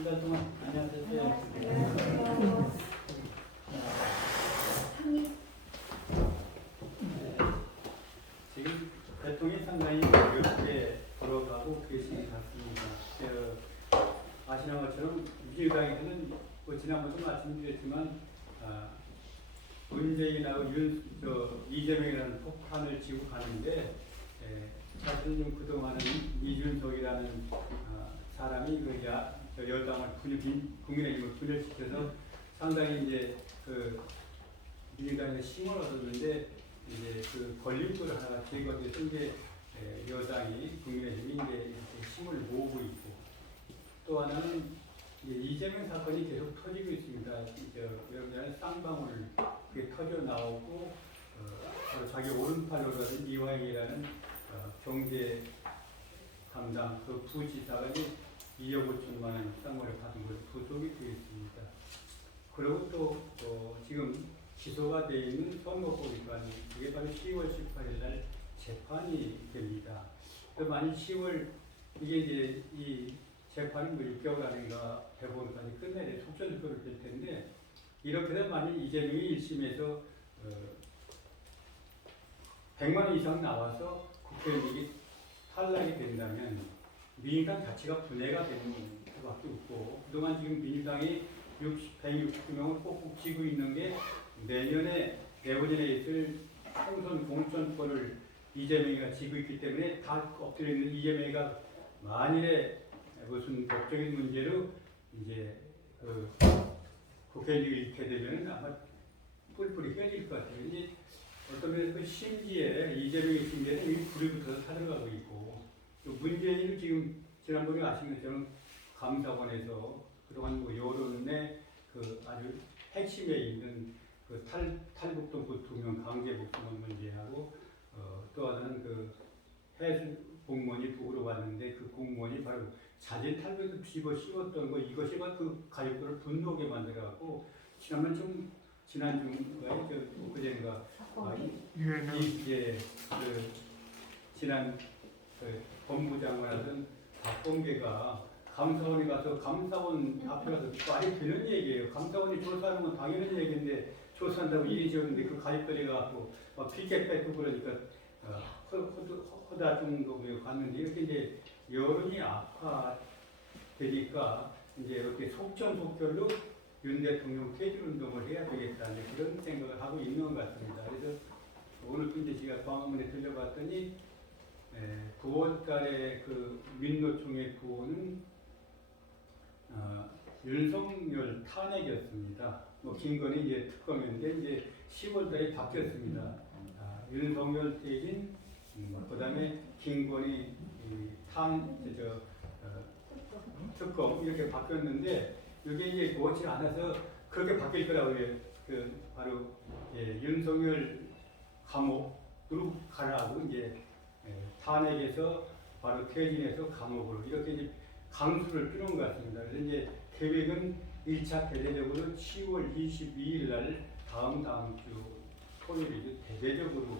한 달 동안 안녕하세요. 안녕하세요. 지금 대통령이 상당히 어렵게 걸어가고 계신 것 같습니다. 아시는 것처럼 민주당에서는 지난번도 말씀드렸지만 문재인하고 이재명이라는 폭탄을 지고 가는데 사실은 좀 그동안은 이준석이라는 사람이 그 여당을 국민의힘을 분열시켜서 상당히 이제 그 민주당에서 힘을 얻었는데 이제 그 걸림돌을 하나 제거돼서 이제 여당이 국민의힘이 이제 힘을 모으고 있고 또 하나는 이재명 사건이 계속 터지고 있습니다. 여러분들 쌍방울 그게 터져 나오고 바로 자기 오른팔로 가는 이화영이라는 경제 담당 그 부지사가 2억 5천만 원 쌍방울에 받은 것으로 구속이 되어 있습니다. 그리고 또 지금 기소가 되어 있는 선거법 위반 그게 바로 10월 18일 날 재판이 됩니다. 만일 10월 이게 이제 이 재판은 6개월 안인가 대법원까지 끝내야 속전속결을 될 텐데 이렇게 되면 만일 이재명이 1심에서 100만 원 이상 나와서 국회의원이 탈락이 된다면 민주당 자체가 분해가 되는 수밖에 없고 그동안 지금 민주당이 169명을 꼭꼭 쥐고 있는 게 내년에 있을 총선 공천권을 이재명이가 쥐고 있기 때문에 다 엎드려 있는 이재명이가 만일에 무슨 법적인 문제로 이제 국회의원이 잃게 되면 아마 뿔뿔이 휘어질 것 같아요. 이제 어떤 면에서 그 심지에 이재명의 심지에는 이미 불이 붙어서 타들어가고 있고 또 문재인은 지금 지난번에 아시는 것처럼 감사원에서 그동안 여론의 그 아주 핵심에 있는 그 탈북동 그 2명 강제 복송한 문제하고 또 하나는 그 해수 공무원이 북으로 왔는데 그 공무원이 바로 자진 탈북에서 집어 씌웠던 거 이것이 그 가족들을 분노하게 만들어갖고 지난주인가요? 그제인가 이제 지난 법무장관하던 박범계가 감사원에 가서 감사원 앞에 가서 말이 되는 얘기예요. 감사원이 조사하는 건 당연한 얘기인데 조사한다고 일이 지었는데 그 가족들이 가고 피켓 뺏고 그러니까 허다 정도 갔는데 이렇게 이제 여론이 악화되니까 이제 이렇게 속전속결로 윤 대통령 퇴진 운동을 해야 되겠다는 그런 생각을 하고 있는 것 같습니다. 그래서 오늘 이제 제가 광화문에 들려봤더니 9월달에 그 민노총의 구호는 윤석열 탄핵이었습니다. 김건희 이제 특검인데 이제 10월달에 바뀌었습니다. 윤석열 퇴진, 그다음에 김건희 특검 이렇게 바뀌었는데 이게 이제 그렇지 않아서 그렇게 바뀔 거라고요. 바로 윤석열 감옥으로 가라고 이제 탄핵에서 바로 퇴진해서 감옥으로 이렇게 이제 강수를 뚫은 것 같습니다. 그래서 이제 계획은 1차 대대적으로 10월 22일 날 다음 주 토요일에 대대적으로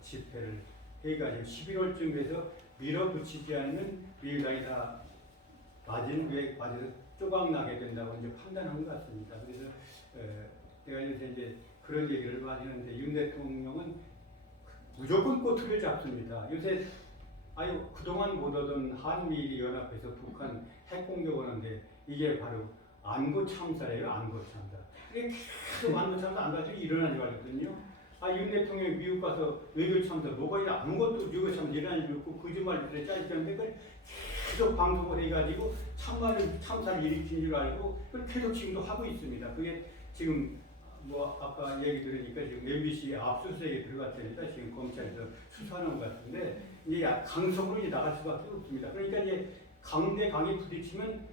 집회를 해가지고 11월쯤 돼서 밀어붙이지 않으면 민주당이 다 맞아서 쪼각나게 된다고 이제 판단한 것 같습니다. 그래서 내가 이제 그런 얘기를 많이 하는데 윤 대통령은 무조건 꼬투리를 잡습니다. 요새 그동안 못 얻은 한미일이 연합해서 북한 핵 공격을 하는데 이게 바로 안보 참사예요. 안보 참사. 이게 계속 안보 참사 안 가지고 일어나지 말거든요. 윤 대통령이 미국 가서 외교 참사 뭐가 있냐 아무것도 외교 참사 일어나지 않고 거짓말을 짜릿했는데 그걸 계속 방송을 해가지고 참사를 일으킨 줄 알고 그걸 계속 지금도 하고 있습니다. 그게 지금 아까 얘기 들으니까 지금 MBC 압수수색에 들어갔다니까 지금 검찰에서 수사하는 것 같은데 이제 강성으로 이제 나갈 수밖에 없습니다. 그러니까 이제 강대 강이 부딪히면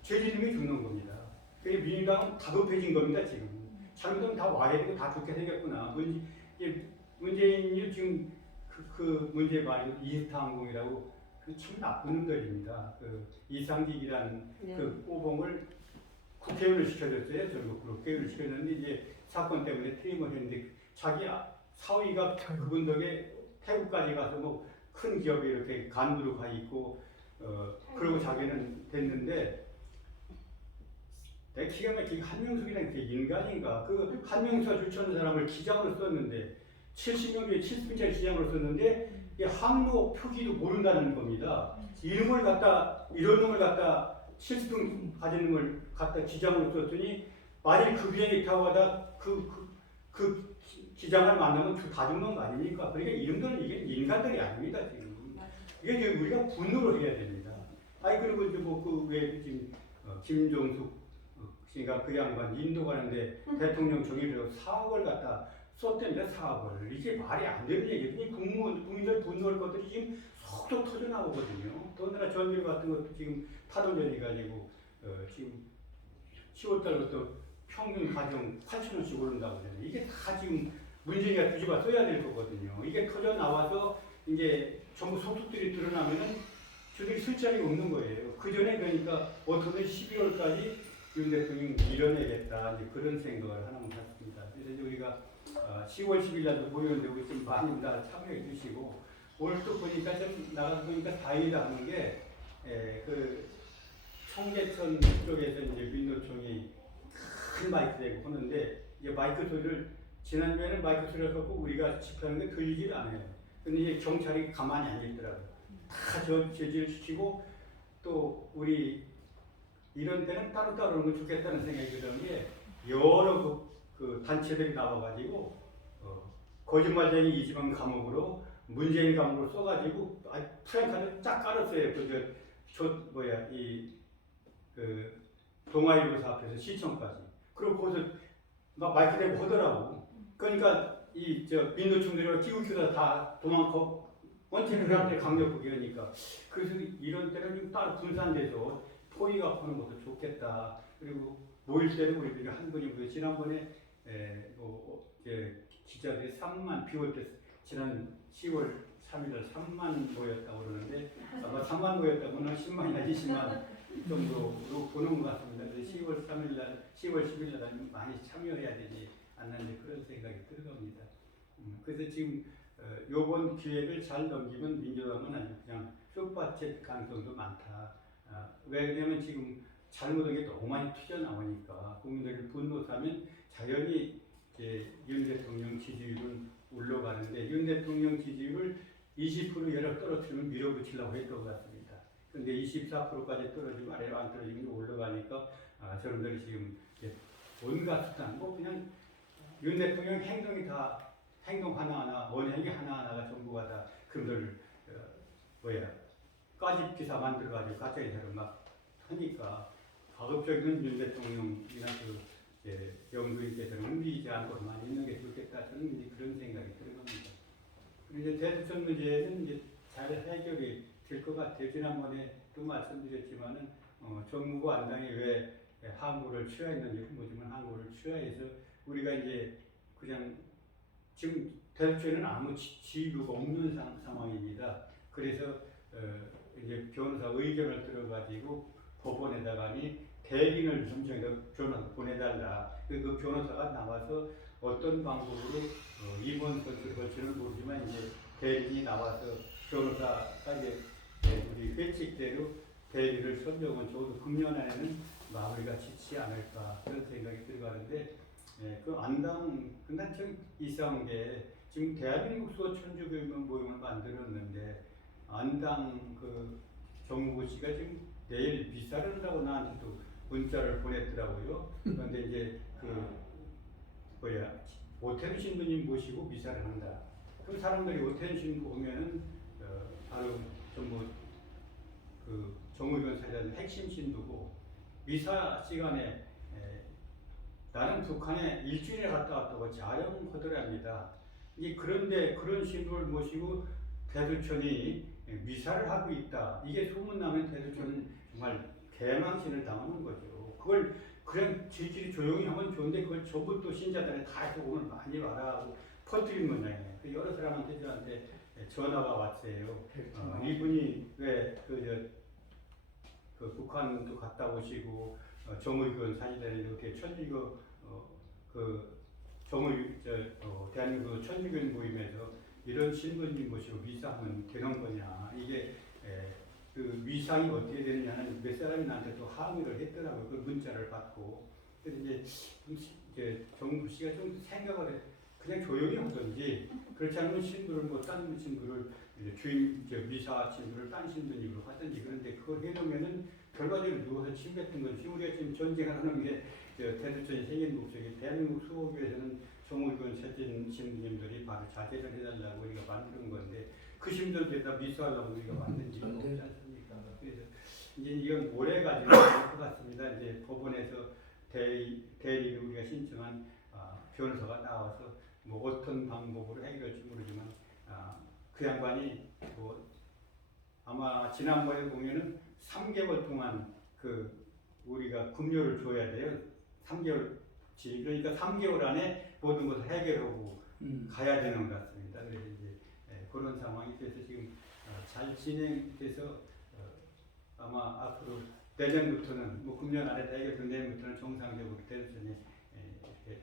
죄지름이 죽는 겁니다. 그게 민주당은 다급해진 겁니다. 지금 잘못하면 다 와야 되고 다 좋게 생겼구나. 문재인이 지금 그 문제 말이 이스타항공이라고 참 나쁜 놈들입니다. 이상직이라는 그 꼬봉을 국회의원을 시켜줬어요. 전국으로 국회의원을 시켰는데 이제 사건 때문에 퇴임을 했는데 자기 사위가 그분 덕에 태국까지 가서 큰 기업에 이렇게 간부로 가 있고 그러고 자기는 됐는데 내가 기가 막히게 한명숙이라는 게 인간인가? 그 한명수가 주천한 사람을 기장으로 썼는데 70명 중에 70명짜리 기장으로 썼는데 이 항로 표기도 모른다는 겁니다. 이름을 갖다 이런 놈을 갖다 70명 가진 놈을 갖다 기장으로 썼더니 만일 그 비행기 타고 가다 그 기장을 만나면 다 죽는 거 아닙니까? 그러니까 이름들은 이게 인간들이 아닙니다 지금. 이게 이제 우리가 분노를 해야 됩니다. 아니 그리고 이제 뭐 그 왜 지금 김종숙 그러니까 그 양반 인도 가는데 대통령 정의로 4억을 갖다 썼답니다. 4억을. 이게 말이 안 되는 얘기거든요. 국민들 분노할 것들이 지금 속속 터져 나오거든요. 더군다나 전기료 같은 것도 지금 파동전이 가지고 지금 10월달부터 평균 가정 8,000원씩 오른다고 하잖아요. 이게 다 지금 문재인이가 뒤집어 써야 될 거거든요. 이게 터져 나와서 이제 전부 소득들이 드러나면은 저들이 쓸 자리가 없는 거예요. 그 전에 그러니까 어떻게 12월까지 윤 대통령 밀어내겠다 이제 그런 생각을 하는 것 같습니다. 그래서 이제 우리가 10월 10일 날도 모였는데 우리 좀 많이 다 참여해 주시고 오늘 또 보니까 좀 나가서 보니까 다행이다 하는 게 그 청계천 쪽에서 이제 민노총이 큰 마이크 대고 하는데 이제 마이크 소리를 지난주에는 마이크 소리를 갖고 우리가 집회하는 게 들리질 않아요. 근데 이제 경찰이 가만히 안 있더라고요. 다 제지를 시키고 또 우리 이런 때는 따로따로 하는 거 좋겠다는 생각이 드는 게 여러 그 단체들이 나와가지고 거짓말쟁이 이지방 감옥으로 문재인 감옥으로 써가지고 프랭카드 쫙 깔았어요. 그 동아일보사 앞에서 시청까지. 그리고 거기서 막 마이크 대고 하더라고. 그러니까 민노총들이 기웃기웃 다 도망고 원팀을 하는데 강력하게 하니까 그래서 이런 때는 좀 따로 분산돼서 토의가 하는 것도 좋겠다. 그리고 모일 때는 우리들이 한 분이 뭐 지난번에 기자들이 3만 비올 때 지난 10월 3일 3만 모였다고 그러는데 아마 3만 모였다고는 10만이나 20만 정도로 보는 것 같습니다. 그래서 10월 3일 날, 10월 10일 날 많이 참여해야 되지 않는지 그런 생각이 들어갑니다. 그래서 지금 요번 기회를 잘 넘기면 민주당은 아주 그냥 쑥밭칠 가능성도 많다. 왜냐하면 지금 잘못한 게 너무 많이 튀어나오니까 국민들이 분노하면 자연히 윤 대통령 지지율은 올라가는데 윤 대통령 지지율을 20% 여러 떨어뜨리면 밀어붙이려고 했던 것 같습니다. 그런데 24%까지 떨어지고 아래로 안 떨어지면 올라가니까 저분들이 지금 온갖 수단 뭐 그냥 윤 대통령 행동이 다 행동 하나하나 언행이 하나하나가 전부가 다 그들 까짓 기사 만들어가지고 가짜 기사를 막 하니까 가급적이면 윤 대통령이나 영부인께서는 움직이지 않고 가만히 있는 게 좋겠다. 저는 이제 그런 생각이 들어갑니다. 그리고 이제 대북선 문제는 이제 잘 해결이 될 것 같아요. 지난번에 또 말씀드렸지만은 정무부 안당이 왜 항구를 취하했는지 모르지만 항구를 취하해서 우리가 이제 그냥 지금 대북죄는 아무 지위가 없는 상황입니다. 그래서 이제 변호사 의견을 들어가지고 법원에다가니 대리인을 점정해서 변호사 보내달라. 그 변호사가 나와서 어떤 방법으로 이번 선수를 걸지는 모르지만 이제 대리인이 나와서 변호사가 이제 우리 회칙대로 대리를 선정은 적어도 금년 안에는 마무리가 짓지 않을까 그런 생각이 들어가는데 그 안당 근데 참 이상한 게 지금 대한민국 수호천주교인문 모임을 만들었는데 안당 그 정무부 씨가 지금 내일 미사를 한다고 나한테도 문자를 보냈더라고요. 그런데 이제 오태훈 신부님 모시고 미사를 한다. 그럼 사람들이 오태훈 신부 오면은 바로 전부 그 정의원 사전 핵심 신부고 미사 시간에 나는 북한에 일주일에 갔다 왔다고 자랑하더랍니다. 그런데 그런 신부를 모시고 대두천이 미사를 하고 있다. 이게 소문나면 대두천은 정말 개망신을 당하는 거죠. 그걸 그냥 질질이 조용히 하면 좋은데 그걸 전부 또 신자들이 다 해서 오늘 많이 와라 하고 퍼뜨린 모양이에요. 여러 사람한테 저한테 전화가 왔어요. 이분이 왜 그 북한도 갔다 오시고 정의교원 사진에 이렇게 천주교 대한민국 천주교인 모임에서 이런 신부님 모시고 미사하면 되는 거냐 이게 그 위상이 어떻게 되느냐는 몇 사람이 나한테 또 항의를 했더라고요. 그 문자를 받고. 그래서 이제 정부 씨가 좀 생각을 해. 그냥 조용히 하든지 그렇지 않으면 신부를 뭐 딴 신부를 이제 주임 미사 신부를 딴 신부님으로 하든지 그런데 그걸 해놓으면은 결과적으로 누워서 침뱉은 거지. 우리가 지금 전쟁을 하는 게 대두천이 생긴 목적이 대한민국 수호교에서는 정울근 세진 신부님들이 바로 자제를 해달라고 우리가 만드는 건데 그 신부들에다 미수하려고 우리가 만든 지 없지 않습니까? 그래서 이제 이건 오래가지고 것 같습니다. 이제 법원에서 대리를 우리가 신청한 변호사가 나와서 뭐 어떤 방법으로 해결할지 모르지만 그 양반이 뭐 아마 지난번에 보면은 3개월 동안 그 우리가 급료를 줘야 돼요. 3개월치. 그러니까 3개월 안에 모든 것을 해결하고 가야 되는 것 같습니다. 그래서 이제 그런 상황이 돼서 지금 잘 진행돼서 아마 앞으로 내년부터는 뭐 금년 안에 다 해결된 내년부터는 정상적으로 대선에 이렇게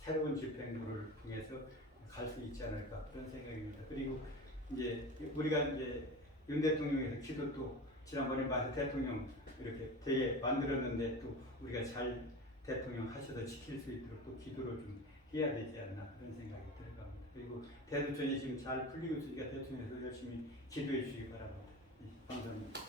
새로운 집행부를 통해서 갈 수 있지 않을까 그런 생각입니다. 그리고 이제 우리가 이제 윤 대통령에서 기도 또 지난번에 마서 대통령 이렇게 대회 만들었는데 또 우리가 잘 대통령 하셔서 지킬 수 있도록 또 기도를 좀 해야 되지 않나 그런 생각이 들어갑니다. 그리고 대두천이 지금 잘 풀리고 있으니까 대통령에서 열심히 기도해 주시기 바랍니다. 감사합니다.